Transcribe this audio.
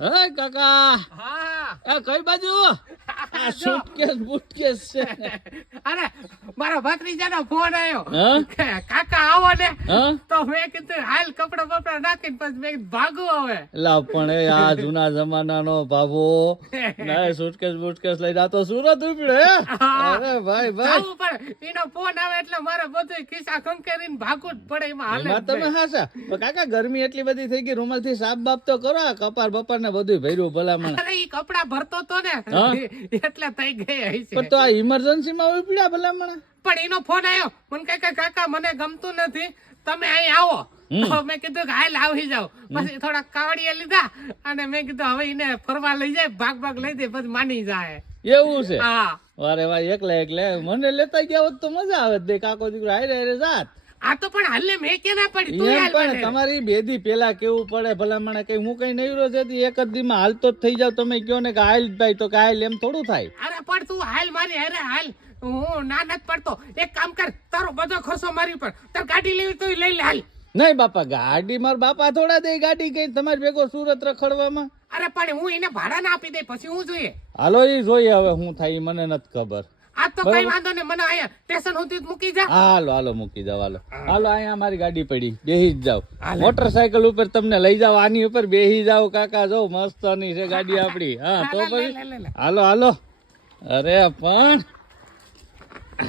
હે કાકા હા એ કઈ બાજુ આ સુટકેસ બુટકેસ છે અરે મારો ભત્રીજાનો ફોન આવ્યો હા? કે કાકા આવો ને હા તો મેં કીધું હાલ કપડા બપડા નાખીને પછી મેં કીધું ભાગું હવે લા પણ એ આ જૂના જમાનાનો ભાભો ના સુટકેસ બુટકેસ લઈને આ તો સુરત ઉપડ્યો હે અરે ભાઈ ભાઈ જાવું પડે એનો ફોન આવે એટલે મારે બધું ખિસ્સા ખંખેરીને ભાગવું જ પડે એમાં હાલે એમાં તમે હાસા પણ કાકા ગરમી એટલી બધી થઈ ગઈ રૂમાલ થી સાફ બાપ તો કરો આ કપાર બપાર ને બધું ભર્યું ભલામણ અરે ઈ કપડા ભરતો તો ને હા? એટલે થઈ ગઈ હશે પણ તો આ ઇમરજન્સી માં ઉપડ્યા ભલામણ પણ એનો ફોન આવ્યો મને કહે કાકા મને ગમતું નથી તમે અહીં આવો તો મેં કીધું કે હાલ આવી જાવ પછી થોડા કાવડિયા લીધા અને મેં કીધું હવે એને ફરવા લઈ જાય ભાગ ભાગ લઈ દે પછી માની જાય એવું છે હા અરે ભાઈ એકલા મને લેતા ગયા હોત તો મજા આવે દે કાકો દીકરો હારે હારે જાત આ તો પણ હાલે મેં કે ના પડી તું એમ હાલ પણ મને. તમારી બેદી પેલા કેવું પડે ભલામણ કઈ હું કઈ નહીરો છે એક જ દીમાં હાલતો જ થઈ જાવ તમે કયો ને કે હાલ ભાઈ તો કે હાલ એમ થોડું થાય અરે પણ તું હાલ મારી અરે હાલ હું ના નથી પડતો એક કામ કર તારો બધો ખર્ચો મારી પર તાર ગાડી લેવી તો લઈ લે હાલ નહીં બાપા ગાડી મારા બાપા થોડા દે ગાડી કઈ તમારી ભેગો સુરત રખડવામાં અરે પણ હું એને ભાડા ના આપી દે પછી હું જોઈએ હાલો એ જોઈએ હવે હું થાય ઈ મને નથી ખબર આ તો કઈ વાંધો નહીં મને અહીંયા સ્ટેશન સુધી જ મૂકી જા હાલો હાલો મૂકી જાવ હાલો હાલો અહીંયા મારી ગાડી પડી બેહી જ જાવ હાલે. મોટરસાયકલ ઉપર તમને લઈ જાવ આની ઉપર બેહી જાવ કાકા જો મસ્ત ની છે ગાડી આપડી હા તો લે, લે, પછી લે, લે, લે. હાલો હાલો અરે પણ